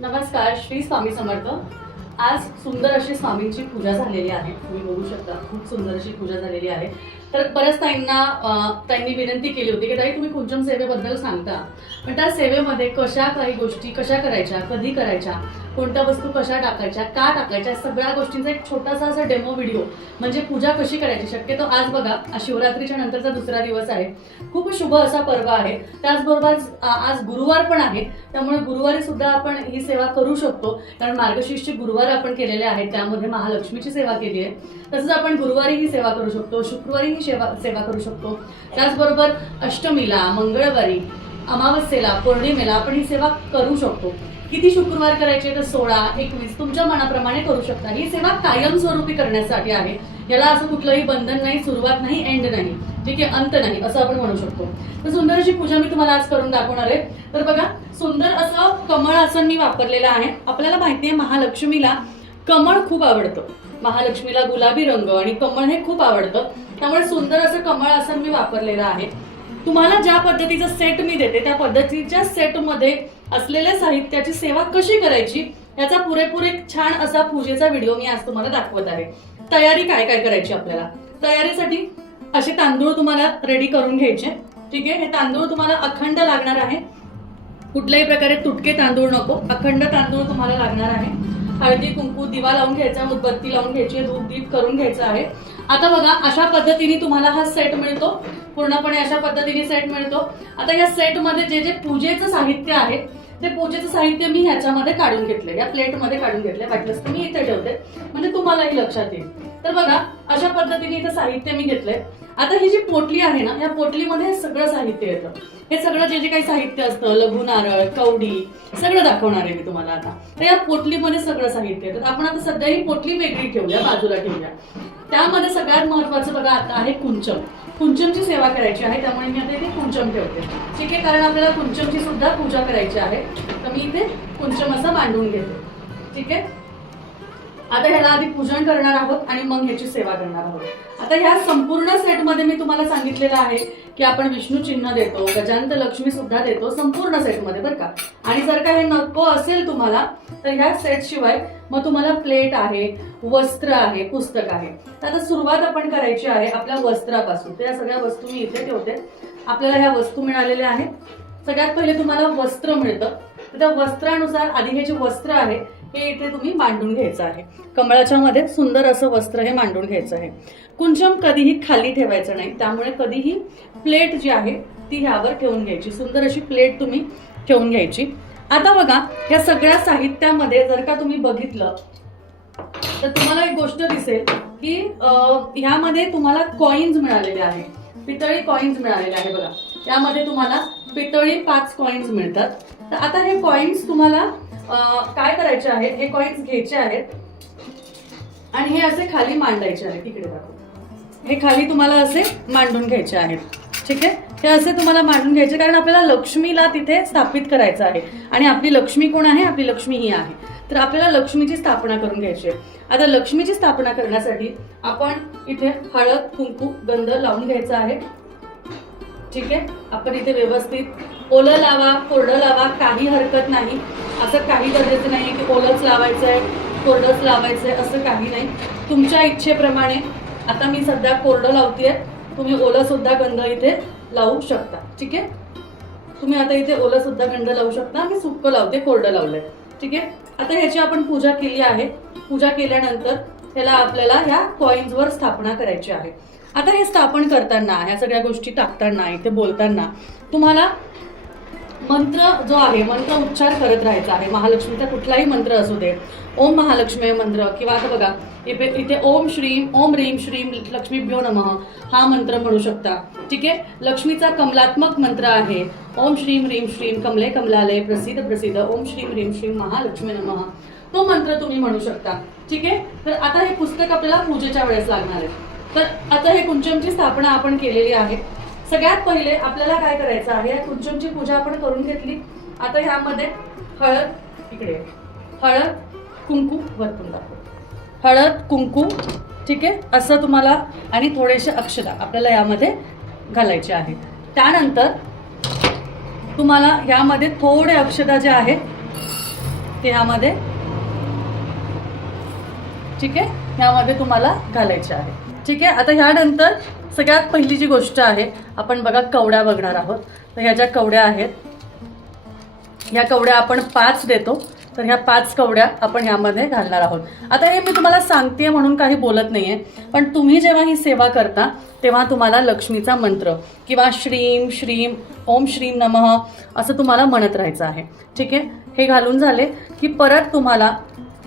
नमस्कार, श्री स्वामी समर्थ। आज सुंदर अशी स्वामींची पूजा झालेली आहे। तुम्ही बघू शकता खूप सुंदर अशी पूजा झालेली आहे। तर बऱ्याच ताईंनी विनंती केली होती की ताई तुम्ही कुंचम सेवेबद्दल सांगता, पण त्या सेवेमध्ये काही गोष्टी कशा करायच्या, कधी करायच्या, कोणत्या वस्तू कशा टाकायच्या, का टाकायच्या, सगळ्या गोष्टींचा एक छोटासा असा डेमो व्हिडिओ म्हणजे पूजा कशी करायची। शक्यतो आज बघा शिवरात्रीच्या नंतरचा दुसरा दिवस आहे, खूप शुभ असा पर्व आहे। त्याचबरोबर आज गुरुवार पण आहे, त्यामुळे गुरुवारी सुद्धा आपण ही सेवा करू शकतो। कारण मार्गशीर्षचे गुरुवार आपण केलेले आहेत, त्यामध्ये महालक्ष्मीची सेवा केली आहे। तसंच आपण गुरुवारी ही सेवा करू शकतो, शुक्रवारी ही सेवा करू शकतो। त्याचबरोबर अष्टमीला, मंगळवारी, अमावस्येला, पौर्णिमेला आपण ही सेवा करू शकतो। किती शुक्रवार करायचे तर 16, 21 तुमच्या मनाप्रमाणे करू शकता। ही सेवा कायमस्वरूपी करण्यासाठी आहे, याला असं कुठलंही बंधन नाही, सुरुवात नाही, एंड नाही, ठीक आहे, अंत नाही असं आपण म्हणू शकतो। तर सुंदर अशी पूजा मी तुम्हाला आज करून दाखवणार आहे। तर बघा सुंदर असं कमळ आसन मी वापरलेलं आहे। आपल्याला माहिती आहे महालक्ष्मीला कमळ खूप आवडतं, महालक्ष्मीला गुलाबी रंग आणि कमळ हे खूप आवडतं, त्यामुळे सुंदर असं कमळ आसन मी वापरलेलं आहे। तुम्हाला ज्या पद्धतीचा सेट मी देते त्या पद्धतीच्या सेटमध्ये असलेल्या साहित्याची सेवा कशी करायची याचा पुरेपूर एक छान असा पूजेचा व्हिडिओ मी आज तुम्हाला दाखवत आहे। तयारी काय काय करायची आपल्याला, तयारीसाठी असे तांदूळ तुम्हाला रेडी करून घ्यायचे, ठीक आहे। हे तांदूळ तुम्हाला अखंड लागणार आहे, कुठल्याही प्रकारे तुटके तांदूळ नको, अखंड तांदूळ तुम्हाला लागणार आहे। हळदी कुंकू दिवा लावून घ्यायचा, उदबत्ती लावून घ्यायची, धूप दीप करून घ्यायचं आहे। आता बघा अशा पद्धतीने तुम्हाला हा सेट मिळतो, पूर्णपणे अशा पद्धतीने सेट मिळतो। आता या सेटमध्ये जे जे पूजेचं साहित्य आहे ते पूजेचं साहित्य मी ह्याच्यामध्ये काढून घेतले, या प्लेटमध्ये काढून घेतले, वाटलंच तर मी इथे ठेवते म्हणजे तुम्हालाही लक्षात येईल। तर बघा अशा पद्धतीने इथे साहित्य मी घेतलंय। आता ही जी पोटली आहे ना, या पोटलीमध्ये सगळं साहित्य येतं। हे सगळं जे जे काही साहित्य असतं, लघु नारळ, कवडी, सगळं दाखवणार आहे मी तुम्हाला आता। तर या पोटलीमध्ये सगळं साहित्य येतं। आपण आता सध्या ही पोटली वेगळी ठेवूया, बाजूला ठेवूया। त्यामध्ये सगळ्यात महत्वाचं बघा आता आहे कुंचम। कुंचमची सेवा करायची आहे, त्यामुळे मी आता इथे कुंचम ठेवते, ठीक आहे, कारण आपल्याला कुंचमची सुद्धा पूजा करायची आहे। तर मी इथे कुंचम असं मांडून घेते, ठीक आहे। आता ह्याला आधी पूजन करणार आहोत आणि मग ह्याची सेवा करणार आहोत। आता ह्या संपूर्ण सेटमध्ये मी तुम्हाला सांगितलेलं आहे की आपण विष्णू चिन्ह देतो, गजांत लक्ष्मी सुद्धा देतो संपूर्ण सेटमध्ये, बरं का। आणि जर का हे नको असेल तुम्हाला तर ह्या सेट शिवाय मग तुम्हाला प्लेट आहे, वस्त्र आहे, पुस्तक आहे। तर आता सुरुवात आपण करायची आहे आपल्या वस्त्रापासून। तर या सगळ्या वस्तू मी इथे ठेवते। आपल्याला ह्या वस्तू मिळालेल्या आहेत। सगळ्यात पहिले तुम्हाला वस्त्र मिळतं, तर त्या वस्त्रानुसार आधी हे जे वस्त्र आहे हे इथे तुम्ही मांडून घ्यायचं आहे। कमळाच्या मध्ये सुंदर असं वस्त्र हे मांडून घ्यायचं आहे। कुंचम कधीही खाली ठेवायचं नाही, त्यामुळे कधीही प्लेट जी आहे ती ह्यावर ठेवून घ्यायची, सुंदर अशी प्लेट तुम्ही ठेवून घ्यायची। आता बघा या सगळ्या साहित्यामध्ये जर का तुम्ही बघितलं तर तुम्हाला एक गोष्ट दिसेल की ह्यामध्ये तुम्हाला कॉइन्स मिळालेले आहे, पितळी कॉइन्स मिळालेले आहे। बघा यामध्ये तुम्हाला पितळी 5 कॉइन्स मिळतात। तर आता हे कॉइन्स तुम्हाला काय करायचे आहे, हे कॉइन्स घ्यायचे आहेत आणि हे असे खाली मांडायचे आहेत। इकडे दाखव, हे खाली तुम्हाला असे मांडून घ्यायचे आहेत, ठीक आहे। हे असे तुम्हाला मांडून घ्यायचे, कारण आपल्याला लक्ष्मीला तिथे स्थापित करायचं आहे। आणि आपली लक्ष्मी कोण आहे, आपली लक्ष्मी ही आहे, तर आपल्याला लक्ष्मीची स्थापना करून घ्यायची आहे। आता लक्ष्मीची स्थापना करण्यासाठी आपण इथे हळद कुंकू गंध लावून घ्यायचा आहे, ठीक आहे। आपण इथे व्यवस्थित ओलं लावा, कोरडं लावा, काही हरकत नाही। असं काही गरजेचं नाही की ओलंच लावायचंय, कोरडंच लावायचंय, असं काही नाही, तुमच्या इच्छेप्रमाणे। आता मी सध्या कोरडं लावतेय, तुम्ही ओलं सुद्धा गंध इथे लावू शकता, ठीक आहे। तुम्ही आता इथे ओलं सुद्धा गंध लावू शकता, मी सुक्क लावते, कोरडं लावलंय, ठीक आहे। आता ह्याची आपण पूजा केली आहे। पूजा केल्यानंतर ह्याला आपल्याला ह्या कॉइन्सवर स्थापना करायची आहे। आता हे स्थापन करताना, ह्या सगळ्या गोष्टी टाकताना, इथे बोलताना तुम्हाला मंत्र जो आहे, मंत्र उच्चार करत राहायचा आहे। महालक्ष्मीचा कुठलाही मंत्र असू दे, ओम महालक्ष्मी मंत्र, किंवा आता बघा इथे ओम श्रीम ओम ह्रीम श्रीम लक्ष्मीभ्यो नमः हा मंत्र म्हणू शकता, ठीक आहे। लक्ष्मीचा कमलात्मक मंत्र आहे ओम श्रीम ह्रीम श्रीम कमले कमलालय प्रसिद्ध प्रसिद्ध ओम श्रीम ह्रीम श्रीम महालक्ष्मी नमः, तो मंत्र तुम्ही म्हणू शकता, ठीक आहे। तर आता हे पुस्तक आपल्याला पूजेच्या वेळेस लागणार आहे। तर आता हे कुंचमची स्थापना आपण केलेली आहे। सगळ्यात पहिले आपल्याला काय करायचं आहे, या कुंचमची पूजा आपण करून घेतली। आता ह्यामध्ये हळद, इकडे हळद कुंकू वरतून टाकू, हळद कुंकू, ठीक आहे, असं तुम्हाला आणि थोडेसे अक्षता आपल्याला यामध्ये घालायचे आहे। त्यानंतर तुम्हाला यामध्ये थोडे अक्षता जे आहेत ते ह्यामध्ये, ठीक आहे, ह्यामध्ये तुम्हाला घालायचे आहे. ठीक आहे. आता ह्यानंतर सगळ्यात पहिली जी गोष्ट आहे, आपण बघा कवड्या बघणार आहोत. तर ह्या ज्या कवड्या आहेत, ह्या कवड्या आपण 5 देतो. तर ह्या 5 कवड्या आपण ह्यामध्ये घालणार आहोत. आता हे मी तुम्हाला सांगतेय म्हणून काही बोलत नाहीये, पण तुम्ही जेव्हा ही सेवा करता तेव्हा तुम्हाला लक्ष्मीचा मंत्र किंवा श्रीम श्रीम ओम श्रीम नमः असं तुम्हाला म्हणत राहायचं आहे. ठीक आहे. हे घालून झाले की परत तुम्हाला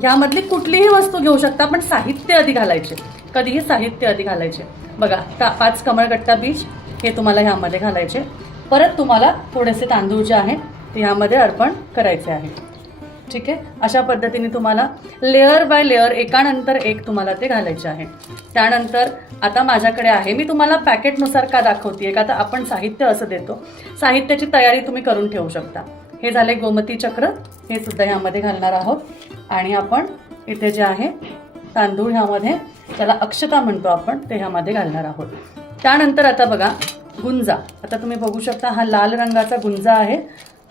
ह्यामधली कुठलीही वस्तू घेऊ शकता, पण साहित्य आधी घालायचे. कधीही साहित्य आधी घालायचे. बघा 5 कमळगट्टा बीज हे तुम्हाला ह्यामध्ये घालायचे. परत तुम्हाला थोडेसे तांदूळ जे आहे ते ह्यामध्ये अर्पण करायचे आहे. ठीक आहे. अशा पद्धतीने तुम्हाला लेअर बाय लेअर एकानंतर एक तुम्हाला ते घालायचे आहे. त्यानंतर आता माझ्याकडे आहे, मी तुम्हाला पॅकेटनुसार का दाखवते का, आता आपण साहित्य असं देतो, साहित्याची तयारी तुम्ही करून ठेवू शकता. हे झाले गोमती चक्र, हे सुद्धा ह्यामध्ये घालणार आहोत. आणि आपण इथे जे आहे तांदूळ ह्यामध्ये, त्याला अक्षता म्हणतो आपण, ते ह्यामध्ये घालणार आहोत. त्यानंतर आता बघा गुंजा, आता तुम्ही बघू शकता हा लाल रंगाचा गुंजा आहे,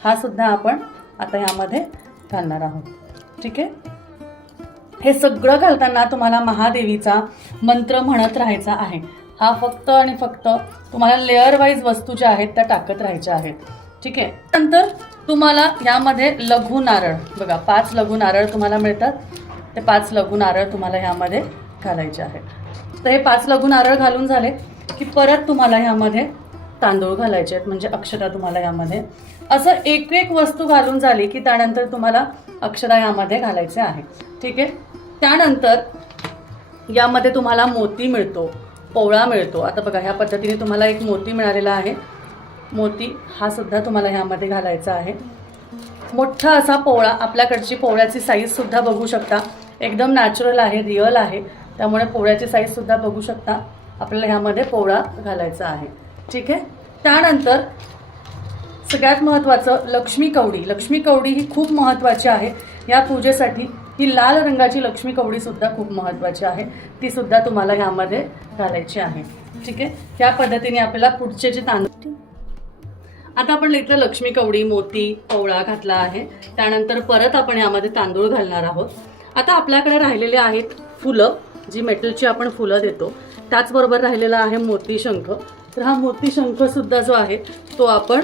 हा सुद्धा आपण आता ह्यामध्ये घालणार आहोत. ठीक आहे. हे सगळं घालताना तुम्हाला महादेवीचा मंत्र म्हणत राहायचा आहे. हा फक्त आणि फक्त तुम्हाला लेअर वाईज वस्तू ज्या आहेत त्या टाकत राहायच्या आहेत. ठीक आहे. नंतर तुम्हाला यामध्ये लघु नारळ, बघा 5 लघु नारळ तुम्हाला मिळतात, ते 5 लघु नारळ तुम्हाला ह्यामध्ये घालायचे आहेत. तर हे 5 लघु नारळ घालून झाले की परत तुम्हाला ह्यामध्ये तांदूळ घालायचे आहेत, म्हणजे अक्षता तुम्हाला यामध्ये, असं एक एक वस्तू घालून झाली की त्यानंतर तुम्हाला अक्षता यामध्ये घालायचे आहे. ठीक आहे. त्यानंतर यामध्ये तुम्हाला मोती मिळतो, पोवळा मिळतो. आता बघा ह्या पद्धतीने तुम्हाला एक मोती मिळालेला आहे. मोती हा सुद्धा तुम्हाला ह्यामध्ये घालायचा आहे. मोठा असा पोवळा, आपल्याकडची पोवळ्याची साईज सुद्धा बघू शकता, एकदम नॅचरल आहे, रिअल आहे, त्यामुळे पोवळ्याची साईज सुद्धा बघू शकता. आपल्याला ह्यामध्ये पोवळा घालायचा आहे. ठीक आहे. त्यानंतर सगळ्यात महत्त्वाचं लक्ष्मी कवडी. लक्ष्मी कवडी ही खूप महत्त्वाची आहे या पूजेसाठी. ही लाल रंगाची लक्ष्मी कवडी सुद्धा खूप महत्त्वाची आहे, ती सुद्धा तुम्हाला ह्यामध्ये घालायची आहे. ठीक आहे. या पद्धतीने आपल्याला पुढचे जे तांदूळ, आता आपण इथं लक्ष्मी कवडी, मोती, पोवळा घातला आहे. त्यानंतर परत आपण यामध्ये तांदूळ घालणार आहोत. आता आपल्याकडे राहिलेले आहेत फुलं, जी मेटलची आपण फुलं देतो. त्याचबरोबर राहिलेला आहे मोती शंख. तर हा मोती शंख सुद्धा जो आहे तो आपण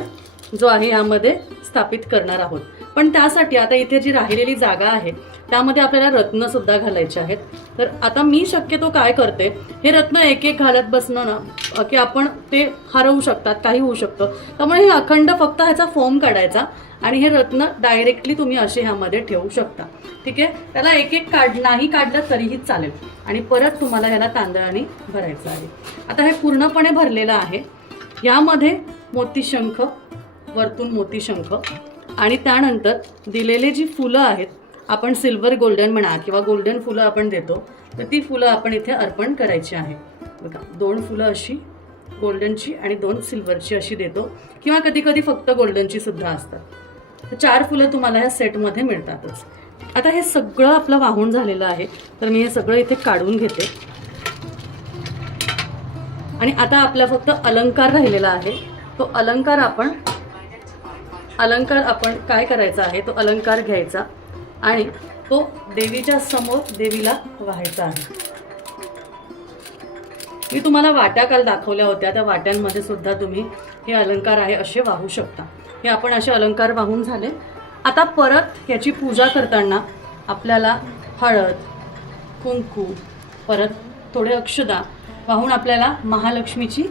जो आहे यामध्ये स्थापित करणार आहोत. पण त्यासाठी आता इथे जी राहिलेली जागा आहे त्यामध्ये आपल्याला रत्न सुद्धा घालायचे आहेत. तर आता मी शक्यतो काय करते, हे रत्न एक एक घालत बसणं ना की आपण ते हरवू शकतात, काही होऊ शकतं. त्यामुळे हे अखंड फक्त ह्याचा फोम काढायचा आणि हे रत्न डायरेक्टली तुम्ही असे ह्यामध्ये ठेवू शकता. ठीक आहे. त्याला एक एक नाही काढलं तरीही चालेल. आणि परत तुम्हाला ह्याला तांदळाने भरायचं आहे. आता हे पूर्णपणे भरलेलं आहे. यामध्ये मोतीशंख, वरतून मोतीशंख, आणि त्यानंतर दिलेले जी फुलं आहेत, आपण सिल्वर गोल्डन म्हणा किंवा गोल्डन फुलं आपण देतो, तर ती फुलं आपण इथे अर्पण करायची आहे. बघा 2 फुलं अशी गोल्डनची आणि 2 सिल्वरची अशी देतो, किंवा कधी कधी फक्त गोल्डनची सुद्धा असतात. तर 4 फुलं तुम्हाला ह्या सेटमध्ये मिळतातच. आता हे सगळं आपलं वाहून झालेलं आहे, तर मी हे सगळं इथे काढून घेते. आणि आता आपला फक्त अलंकार राहिलेला आहे. तो अलंकार आपण काय करायचा आहे, तो अलंकार घ्यायचा आणि तो देवीच्या समोर देवीला वाहायचा आहे. मी तुम्हाला वाट्या काल दाखवल्या होत्या, त्या वाट्यांमध्ये सुद्धा तुम्ही हे अलंकार आहे असे वाहू शकता. हे आपण असे अलंकार वाहून झाले. आता परत याची पूजा करताना आपल्याला हळद, कुंकू, परत थोडे अक्षदा वाहून आपल्याला महालक्ष्मीची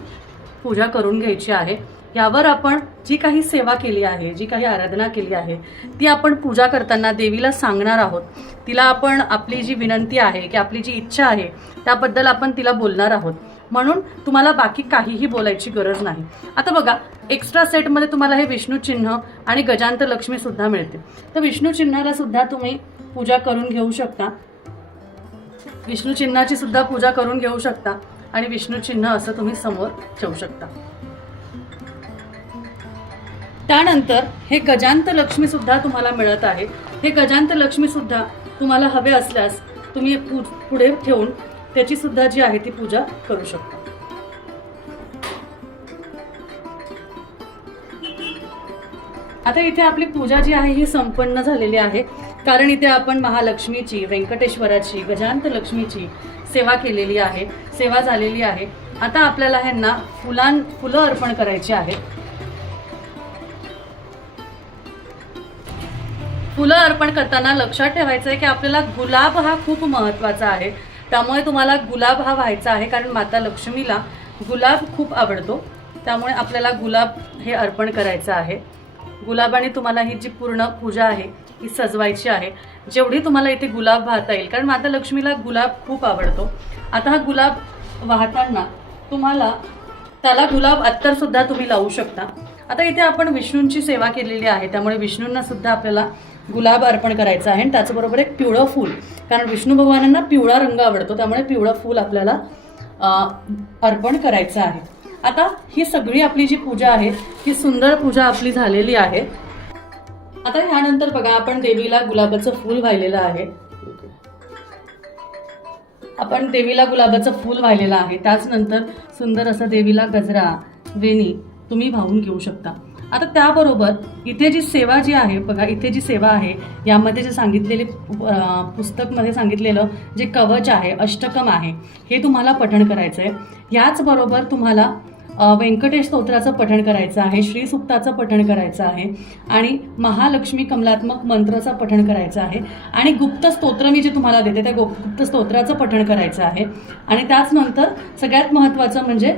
पूजा करून घ्यायची आहे. यावर आपण जी काही सेवा केली आहे, जी काही आराधना केली आहे, ती आपण पूजा करताना देवीला सांगणार आहोत. तिला आपण आपली जी विनंती आहे की आपली जी इच्छा आहे त्याबद्दल आपण तिला बोलणार आहोत. म्हणून तुम्हाला बाकी काहीही बोलायची गरज नाही. आता बघा एक्स्ट्रा सेटमध्ये तुम्हाला हे विष्णू चिन्ह आणि गजांत लक्ष्मी सुद्धा मिळते. तर विष्णू चिन्हाला सुद्धा तुम्ही पूजा करून घेऊ शकता. विष्णू चिन्हाची सुद्धा पूजा करून घेऊ शकता आणि विष्णू चिन्ह असं तुम्ही समोर ठेवू शकता. त्यानंतर हे गजांत लक्ष्मी सुद्धा तुम्हाला मिळत आहे. हे गजांत लक्ष्मी सुद्धा तुम्हाला हवे असल्यास तुम्ही पुढे ठेवून त्याची सुद्धा जी आहे ती पूजा करू शकता. आता इथे आपली पूजा जी आहे ही संपन्न झालेली आहे. कारण इथे आपण महालक्ष्मीची, व्यंकटेश्वराची, गजानंत लक्ष्मीची सेवा केलेली आहे, सेवा झालेली आहे. आता आपल्याला ह्यांना फुलं अर्पण करायची आहेत. फुलं अर्पण करताना लक्षात ठेवायचं आहे की आपल्याला गुलाब हा खूप महत्त्वाचा आहे. त्यामुळे तुम्हाला गुलाब हा व्हायचा आहे, कारण माता लक्ष्मीला गुलाब खूप आवडतो. त्यामुळे आपल्याला गुलाब हे अर्पण करायचं आहे. गुलाबाने तुम्हाला ही जी पूर्ण पूजा आहे ही सजवायची आहे. जेवढी तुम्हाला इथे गुलाब वाहता येईल, कारण माता लक्ष्मीला गुलाब खूप आवडतो. आता हा गुलाब वाहताना तुम्हाला त्याला गुलाब अत्तर सुद्धा तुम्ही लावू शकता. आता इथे आपण विष्णूंची सेवा केलेली आहे, त्यामुळे विष्णूंना सुद्धा आपल्याला गुलाब अर्पण करायचा आहे. आणि त्याचबरोबर एक पिवळं फूल, कारण विष्णू भगवानांना पिवळा रंग आवडतो, त्यामुळे पिवळं फूल आपल्याला अर्पण करायचं आहे. आता ही सगळी आपली जी पूजा आहे ही सुंदर पूजा आपली झालेली आहे. आता ह्यानंतर बघा, आपण देवीला गुलाबाचं फूल वाहिलेलं आहे. आपण देवीला गुलाबाचं फूल वाहिलेलं आहे. त्याचनंतर सुंदर असं देवीला गजरा, वेणी तुम्ही वाहून घेऊ शकता. आता त्याबरोबर इथे जी सेवा जी आहे बघा, इथे जी सेवा आहे यामध्ये जे सांगितलेले पुस्तकमध्ये सांगितलेलं जे कवच आहे, अष्टकम आहे, हे तुम्हाला पठण करायचं आहे. याचबरोबर तुम्हाला व्यंकटेश स्तोत्राचं पठण करायचं आहे, श्रीसुक्ताचं पठण करायचं आहे आणि महालक्ष्मी कमलात्मक मंत्राचं पठण करायचं आहे आणि गुप्त स्तोत्र मी जे तुम्हाला देते त्या गुप्त स्तोत्राचं पठण करायचं आहे. आणि त्याचनंतर सगळ्यात महत्त्वाचं म्हणजे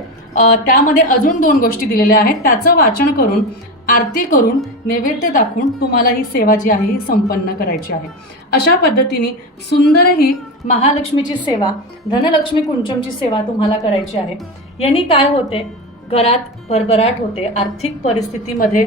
त्यामध्ये अजून 2 गोष्टी दिलेल्या आहेत, त्याचं वाचन करून, आरती करून, नैवेद्य दाखवून तुम्हाला ही सेवा जी आहे ही संपन्न करायची आहे. अशा पद्धतीने सुंदर ही महालक्ष्मीची सेवा, धनलक्ष्मी कुंचमची सेवा तुम्हाला करायची आहे. यांनी काय होते, घरात भरभराट होते. आर्थिक परिस्थितीमध्ये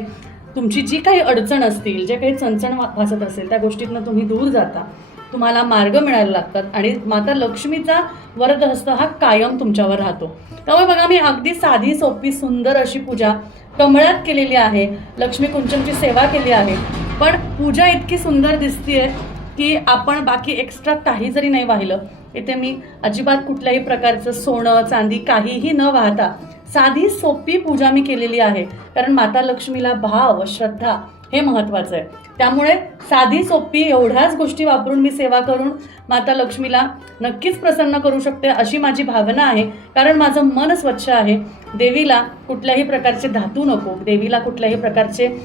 तुमची जी काही अडचण असतील, जे काही चणचण भासत असेल, त्या गोष्टीतनं तुम्ही दूर जाता, तुम्हाला मार्ग मिळायला लागतात आणि माता लक्ष्मीचा वरदहस्त हा कायम तुमच्यावर राहतो. त्यामुळे बघा, मी अगदी साधी सोपी सुंदर अशी पूजा कमळात केलेली आहे, लक्ष्मी कुंचमची सेवा केली आहे. पण पूजा इतकी सुंदर दिसतीये की आपण बाकी एक्स्ट्रा काही जरी नाही वाहिलं, इथे मी अजिबात कुठल्याही प्रकारचं सोनं चांदी काहीही न वाहता साधी सोपी पूजा मी केलेली आहे. कारण माता लक्ष्मीला भाव, श्रद्धा हे महत्त्वाचं आहे. त्यामुळे साधी सोपी एवढ्याच गोष्टी वापरून मी सेवा करून माता लक्ष्मीला नक्कीच प्रसन्न करू शकते, अशी माझी भावना आहे. कारण माझं मन स्वच्छ आहे. देवीला कुठल्याही प्रकारचे धातू नको, देवीला कुठल्याही प्रकारचे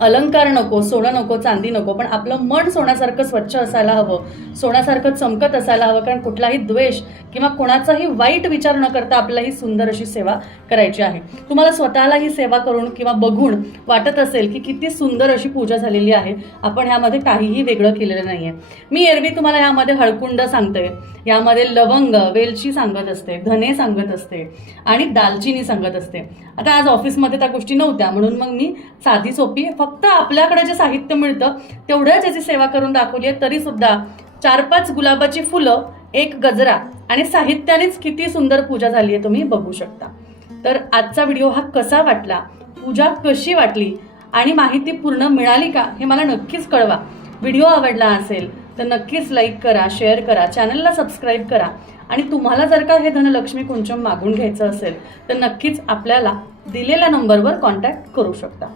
अलंकार नको, सोनं नको, चांदी नको, पण आपलं मन सोन्यासारखं स्वच्छ असायला हवं, सोन्यासारखं चमकत असायला हवं. कारण कुठलाही द्वेष किंवा कोणाचाही वाईट विचार न करता आपल्याला ही सुंदर अशी सेवा करायची आहे. तुम्हाला स्वतःला ही सेवा करून किंवा बघून वाटत असेल की किती सुंदर अशी पूजा झालेली आहे, आपण ह्यामध्ये काहीही वेगळं केलेलं नाही आहे. मी एरवी तुम्हाला ह्यामध्ये हळकुंड सांगते, यामध्ये लवंग, वेलची सांगत असते, धने सांगत असते आणि दालचिनी सांगत असते. आता आज ऑफिसमध्ये त्या गोष्टी नव्हत्या, म्हणून मग मी साधी सोपी फक्त आपल्याकडे जे साहित्य मिळतं तेवढ्याच याची सेवा करून दाखवली आहे. तरी सुद्धा 4-5 गुलाबाची फुलं, 1 गजरा आणि साहित्यानेच किती सुंदर पूजा झाली आहे तुम्ही बघू शकता. तर आजचा व्हिडिओ हा कसा वाटला, पूजा कशी वाटली आणि माहिती पूर्ण मिळाली का, हे मला नक्कीच कळवा. व्हिडिओ आवडला असेल तर नक्कीच लाईक करा, शेअर करा, चॅनलला सबस्क्राईब करा. आणि तुम्हाला जर का हे धनलक्ष्मी कुंचम मागून घ्यायचं असेल तर नक्कीच आपल्याला दिलेल्या नंबरवर कॉन्टॅक्ट करू शकता.